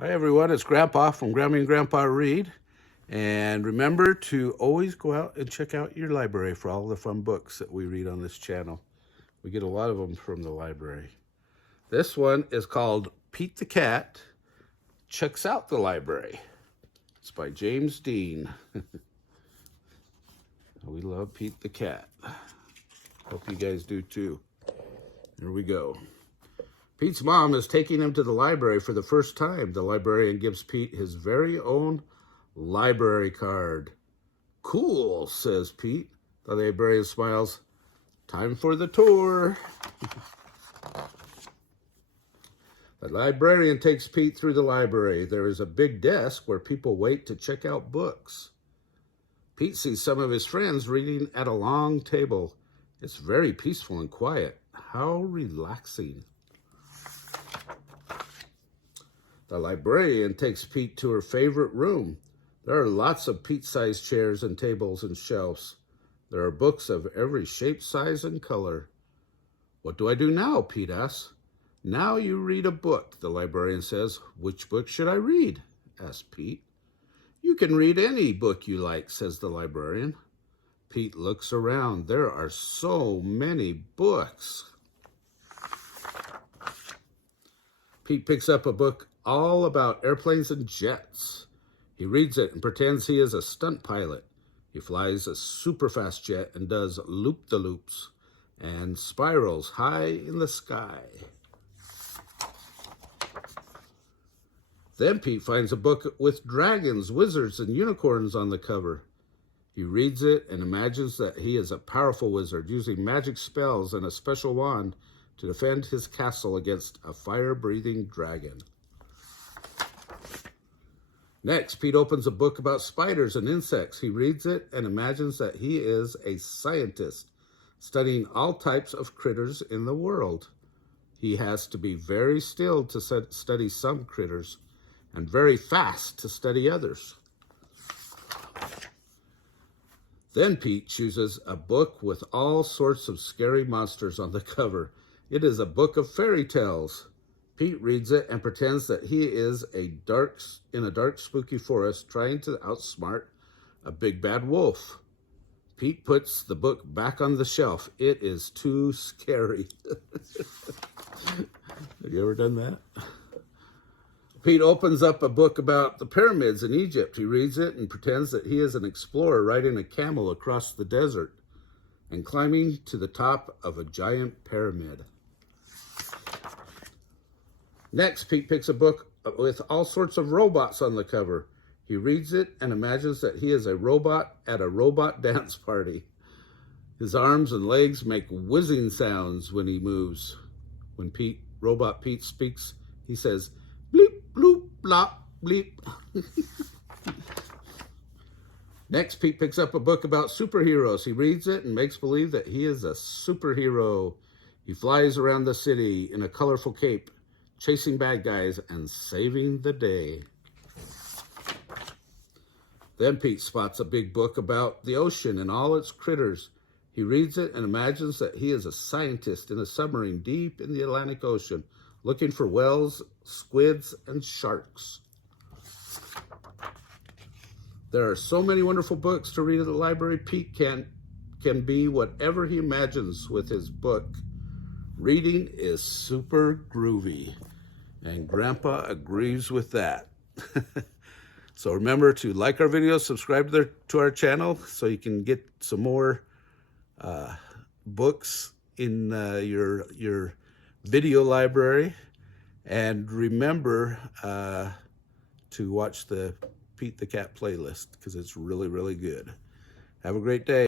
Hi everyone, it's Grandpa from Grammy and Grandpa Read. And remember to always go out and check out your library for all the fun books that we read on this channel. We get a lot of them from the library. This one is called Pete the Cat Checks Out the Library. It's by James Dean. We love Pete the Cat. Hope you guys do too. Here we go. Pete's mom is taking him to the library for the first time. The librarian gives Pete his very own library card. Cool, says Pete. The librarian smiles. Time for the tour. The librarian takes Pete through the library. There is a big desk where people wait to check out books. Pete sees some of his friends reading at a long table. It's very peaceful and quiet. How relaxing. The librarian takes Pete to her favorite room. There are lots of Pete-sized chairs and tables and shelves. There are books of every shape, size, and color. What do I do now? Pete asks. Now you read a book, the librarian says. Which book should I read? asks Pete. You can read any book you like, says the librarian. Pete looks around. There are so many books. Pete picks up a book all about airplanes and jets. He reads it and pretends he is a stunt pilot. He flies a super fast jet and does loop-the-loops and spirals high in the sky. Then Pete finds a book with dragons, wizards, and unicorns on the cover. He reads it and imagines that he is a powerful wizard using magic spells and a special wand to defend his castle against a fire-breathing dragon. Next, Pete opens a book about spiders and insects. He reads it and imagines that he is a scientist studying all types of critters in the world. He has to be very still to study some critters and very fast to study others. Then Pete chooses a book with all sorts of scary monsters on the cover. It is a book of fairy tales. Pete reads it and pretends that he is in a dark, spooky forest trying to outsmart a big bad wolf. Pete puts the book back on the shelf. It is too scary. Have you ever done that? Pete opens up a book about the pyramids in Egypt. He reads it and pretends that he is an explorer riding a camel across the desert and climbing to the top of a giant pyramid. Next, Pete picks a book with all sorts of robots on the cover. He reads it and imagines that he is a robot at a robot dance party. His arms and legs make whizzing sounds when he moves. When Robot Pete speaks, he says, bleep, bloop, blop, bleep. Next, Pete picks up a book about superheroes. He reads it and makes believe that he is a superhero. He flies around the city in a colorful cape, chasing bad guys and saving the day. Then Pete spots a big book about the ocean and all its critters. He reads it and imagines that he is a scientist in a submarine deep in the Atlantic Ocean, looking for whales, squids, and sharks. There are so many wonderful books to read at the library. Pete can be whatever he imagines with his book. Reading is super groovy, and Grandpa agrees with that. So remember to like our videos, subscribe to our channel so you can get some more books in your video library. And remember to watch the Pete the Cat playlist because it's really, really good. Have a great day.